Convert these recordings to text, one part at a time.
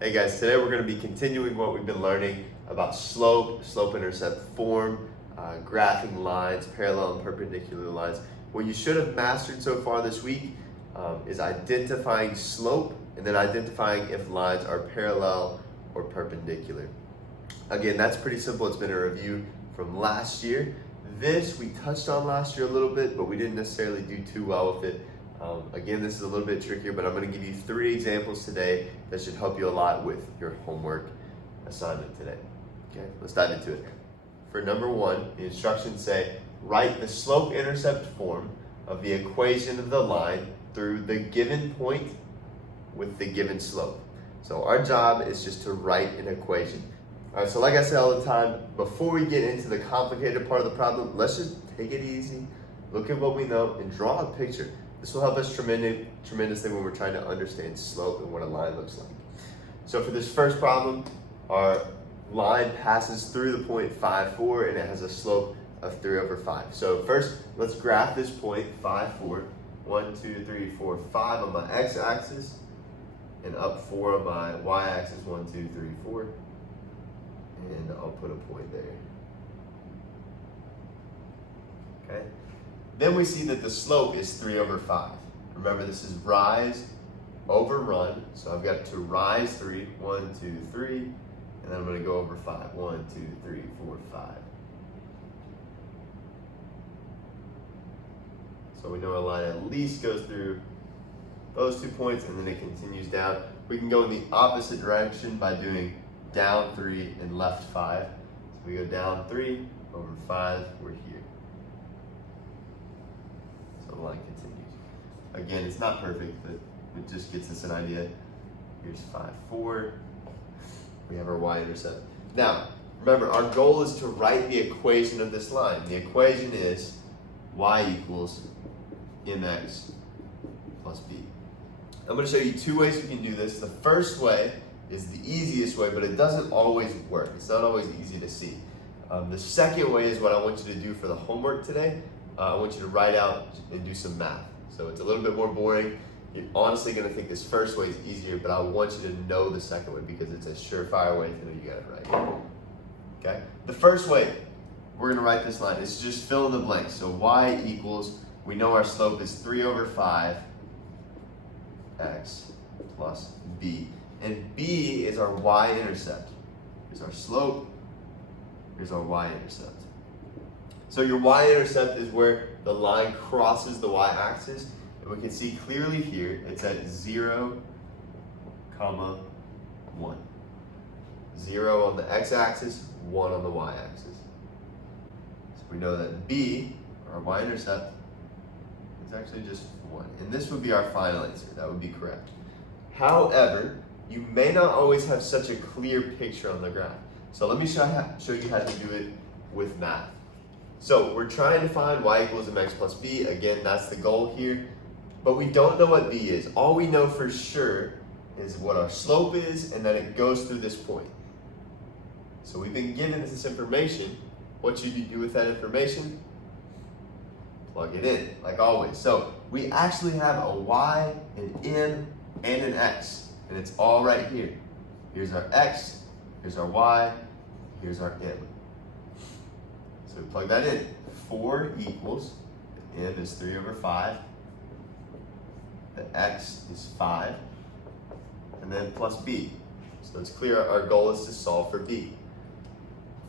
Hey guys, today we're going to be continuing what we've been learning about slope-intercept form, graphing lines, parallel and perpendicular lines. What you should have mastered so far this week is identifying slope and then identifying if lines are parallel or perpendicular. Again, that's pretty simple. It's been a review from last year. This we touched on last year a little bit, but we didn't necessarily do too well with it. Again, this is a little bit trickier, but I'm going to give you 3 examples today that should help you a lot with your homework assignment today. Okay, let's dive into it. For number 1, the instructions say, write the slope-intercept form of the equation of the line through the given point with the given slope. So our job is just to write an equation. All right, so like I say all the time, before we get into the complicated part of the problem, let's just take it easy, look at what we know, and draw a picture. This will help us tremendously when we're trying to understand slope and what a line looks like. So for this first problem, our line passes through the point 5, 4, and it has a slope of 3/5. So first, let's graph this point 5, 4, 1, 2, 3, 4, 5 on my x-axis, and up 4 on my y-axis, 1, 2, 3, 4, and I'll put a point there. Okay. Then we see that the slope is 3/5. Remember, this is rise over run. So I've got to rise 3, 1, 2, 3, and then I'm going to go over 5. 1, 2, 3, 4, 5. So we know a line at least goes through those 2 points, and then it continues down. We can go in the opposite direction by doing down 3 and left 5. So we go down 3, over 5, we're here. So the line continues. Again, it's not perfect, but it just gets us an idea. Here's 5, 4. We have our y-intercept. Now, remember, our goal is to write the equation of this line. The equation is y equals mx plus b. I'm going to show you 2 ways we can do this. The first way is the easiest way, but it doesn't always work. It's not always easy to see. The second way is what I want you to do for the homework today. I want you to write out and do some math. So it's a little bit more boring. You're honestly going to think this first way is easier, but I want you to know the second way because it's a surefire way to know you got it right. Okay? The first way we're going to write this line is just fill in the blanks. So y equals, we know our slope is 3/5 x plus b. And b is our y-intercept. Here's our slope. Here's our y-intercept. So your y-intercept is where the line crosses the y-axis. And we can see clearly here, it's at 0, 1. 0 on the x-axis, 1 on the y-axis. So we know that b, our y-intercept, is actually just 1. And this would be our final answer. That would be correct. However, you may not always have such a clear picture on the graph. So let me show you how to do it with math. So we're trying to find y equals mx plus b. Again, that's the goal here. But we don't know what b is. All we know for sure is what our slope is and that it goes through this point. So we've been given this information. What should you do with that information? Plug it in, like always. So we actually have a y, an m, and an x. And it's all right here. Here's our x, here's our y, here's our m. So we plug that in. 4 equals, the m is 3/5, the x is 5, and then plus b. So it's clear our goal is to solve for b.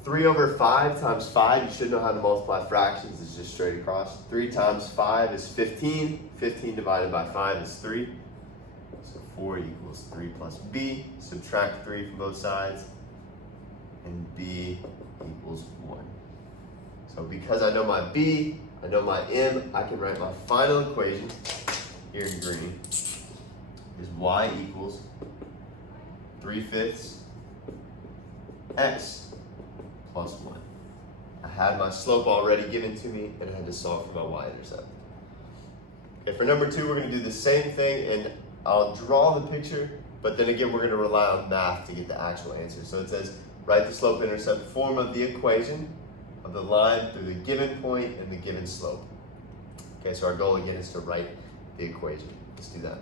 3/5 times 5, you should know how to multiply fractions, it's just straight across. 3 times 5 is 15, 15 divided by 5 is 3. So 4 equals 3 plus b, subtract 3 from both sides, and b equals 1. So because I know my b, I know my m, I can write my final equation here in green is y equals 3/5 x plus 1. I had my slope already given to me and I had to solve for my y-intercept. Okay, for number 2, we're going to do the same thing and I'll draw the picture, but then again, we're going to rely on math to get the actual answer. So it says, write the slope-intercept form of the equation of the line through the given point and the given slope. Okay, so our goal again is to write the equation. Let's do that.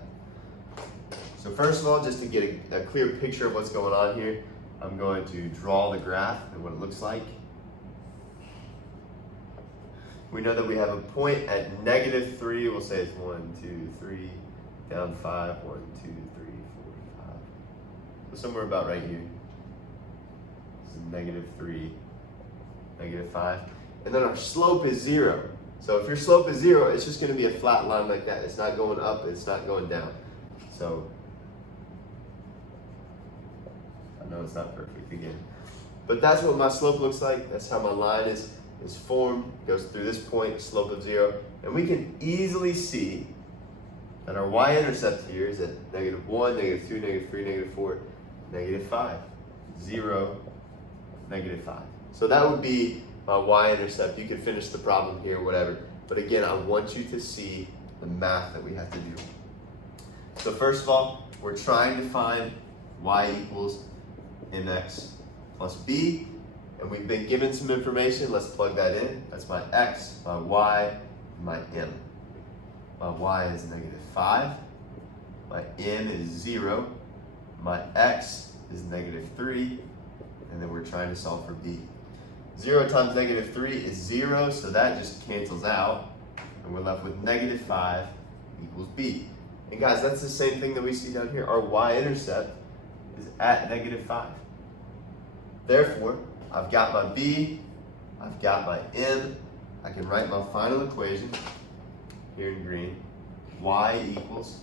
So So first of all, just to get a clear picture of what's going on here, I'm going to draw the graph and what it looks like. We know that we have a point at -3. We'll say it's 1, 2, 3, down 5, 1, 2, 3, 4, 5. So somewhere about right here. This is -3, -5. And then our slope is 0. So if your slope is 0, it's just going to be a flat line like that. It's not going up, it's not going down. So I know it's not perfect again. But that's what my slope looks like. That's how my line is formed, goes through this point, slope of 0. And we can easily see that our y-intercept here is at -1, -2, -3, -4, -5. 0, -5. So that would be my y-intercept. You can finish the problem here, whatever. But again, I want you to see the math that we have to do. So first of all, we're trying to find y equals mx plus b. And we've been given some information. Let's plug that in. That's my x, my y, and my m. My y is -5. My m is 0. My x is -3. And then we're trying to solve for b. 0 times -3 is 0, so that just cancels out. And we're left with -5 equals b. And guys, that's the same thing that we see down here. Our y-intercept is at -5. Therefore, I've got my b, I've got my m. I can write my final equation here in green. Y equals,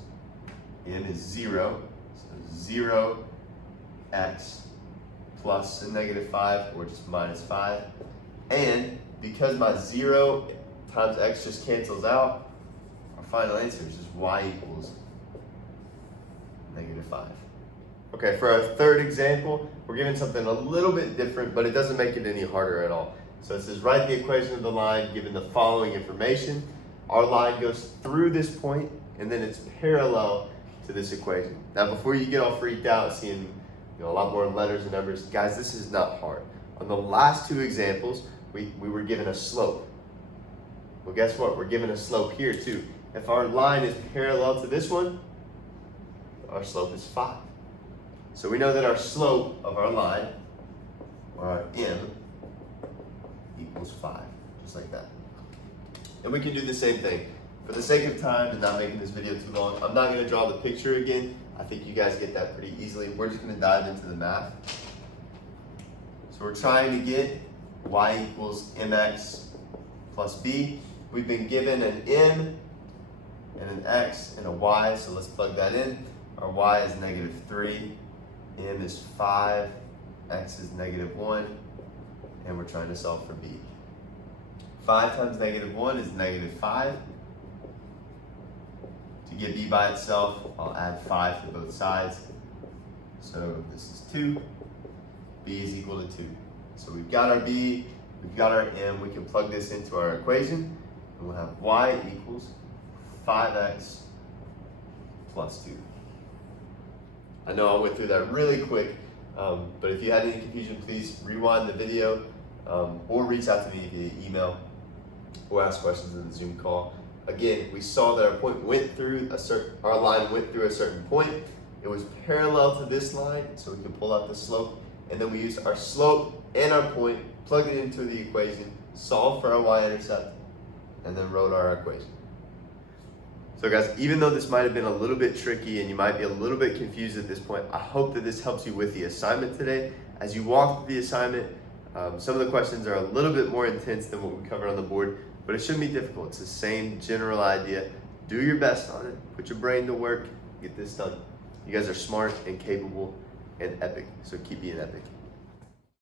m is 0, so 0x plus a -5, or just -5. And because my 0 times x just cancels out, our final answer is just y equals -5. Okay, for our third example, we're given something a little bit different, but it doesn't make it any harder at all. So it says, write the equation of the line given the following information. Our line goes through this point, and then it's parallel to this equation. Now, before you get all freaked out seeing a lot more letters and numbers, guys, this is not hard. On the last two examples, we were given a slope. Well, guess what? We're given a slope here too. If our line is parallel to this one, our slope is 5. So we know that our slope of our line, or our m, equals 5, just like that. And we can do the same thing. For the sake of time and not making this video too long, I'm not going to draw the picture again. I think you guys get that pretty easily. We're just going to dive into the math. So we're trying to get y equals mx plus b. We've been given an m and an x and a y, so let's plug that in. Our y is -3. M is 5, x is -1, and we're trying to solve for b. 5 times -1 is -5. To get b by itself, I'll add 5 to both sides. So this is 2, b is equal to 2. So we've got our b, we've got our m, we can plug this into our equation, and we'll have y equals 5x plus 2. I know I went through that really quick, but if you had any confusion, please rewind the video or reach out to me via email or ask questions in the Zoom call. Again, we saw that our point went through our line went through a certain point. It was parallel to this line, so we can pull out the slope, and then we used our slope and our point, plugged it into the equation, solved for our y-intercept, and then wrote our equation. So guys, even though this might have been a little bit tricky and you might be a little bit confused at this point, I hope that this helps you with the assignment today. As you walk through the assignment, some of the questions are a little bit more intense than what we covered on the board, but it shouldn't be difficult. It's the same general idea. Do your best on it. Put your brain to work. Get this done. You guys are smart and capable and epic, so keep being epic.